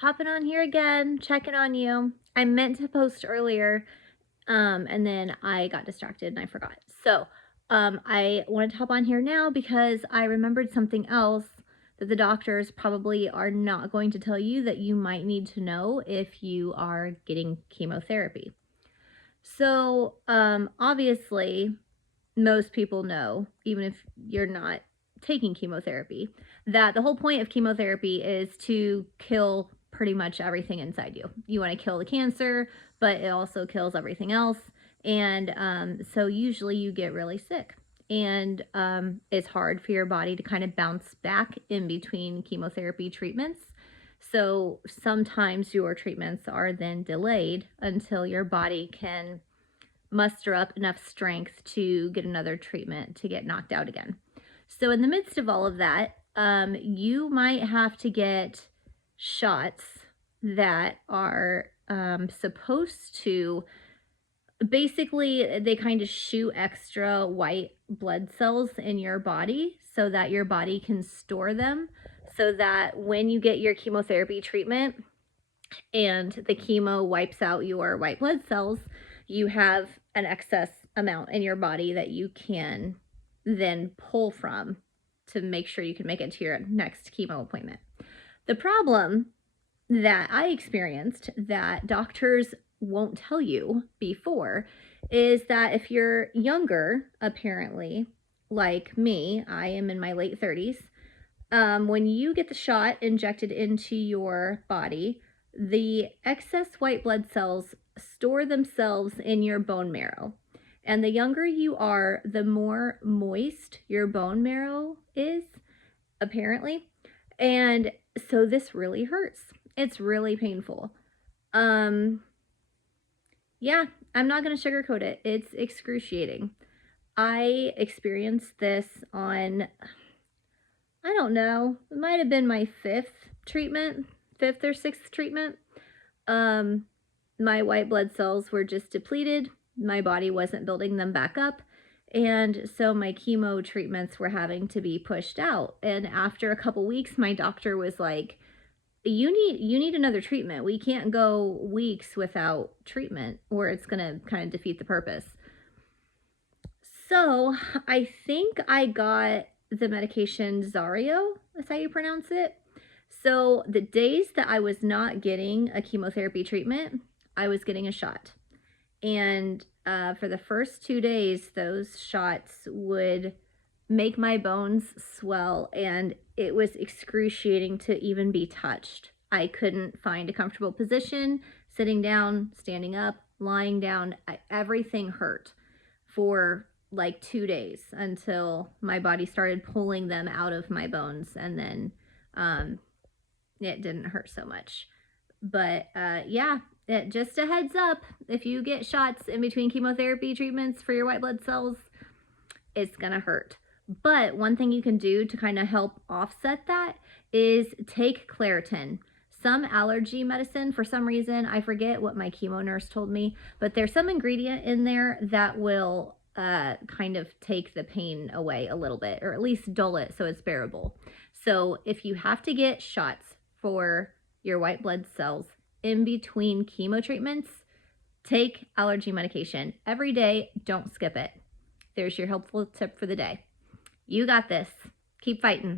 hopping on here again, checking on you. I meant to post earlier, and then I got distracted and I forgot. I wanted to hop on here now because I remembered something else that the doctors probably are not going to tell you that you might need to know if you are getting chemotherapy. Obviously, most people know, even if you're not taking chemotherapy, that the whole point of chemotherapy is to kill pretty much everything inside you. You want to kill the cancer, but it also kills everything else. And so usually you get really sick. And it's hard for your body to kind of bounce back in between chemotherapy treatments. So sometimes your treatments are then delayed until your body can muster up enough strength to get another treatment to get knocked out again. So, in the midst of all of that, you might have to get shots that are supposed to basically, they kind of shoot extra white blood cells in your body so that your body can store them, so that when you get your chemotherapy treatment and the chemo wipes out your white blood cells, you have an excess amount in your body that you can then pull from to make sure you can make it to your next chemo appointment. The problem that I experienced that doctors won't tell you before is that if you're younger, apparently, like me, I am in my late 30s, when you get the shot injected into your body, the excess white blood cells store themselves in your bone marrow. And the younger you are, the more moist your bone marrow is, apparently. And so this really hurts. It's really painful. Yeah, I'm not going to sugarcoat it. It's excruciating. I experienced this on, I don't know, it might have been my fifth or sixth treatment. My white blood cells were just depleted. My body wasn't building them back up. And so my chemo treatments were having to be pushed out. And after a couple weeks, my doctor was like, you need another treatment. We can't go weeks without treatment or it's going to kind of defeat the purpose. So I think I got the medication Zario, that's how you pronounce it. So the days that I was not getting a chemotherapy treatment, I was getting a shot. And for the first 2 days, those shots would make my bones swell, and it was excruciating to even be touched. I couldn't find a comfortable position, sitting down, standing up, lying down. Everything hurt for like 2 days until my body started pulling them out of my bones, and then it didn't hurt so much. But yeah, just a heads up, if you get shots in between chemotherapy treatments for your white blood cells, it's gonna hurt. But one thing you can do to kind of help offset that is take Claritin. Some allergy medicine, for some reason, I forget what my chemo nurse told me, but there's some ingredient in there that will kind of take the pain away a little bit, or at least dull it so it's bearable. So if you have to get shots for your white blood cells in between chemo treatments, take allergy medication every day. Don't skip it. There's your helpful tip for the day. You got this. Keep fighting.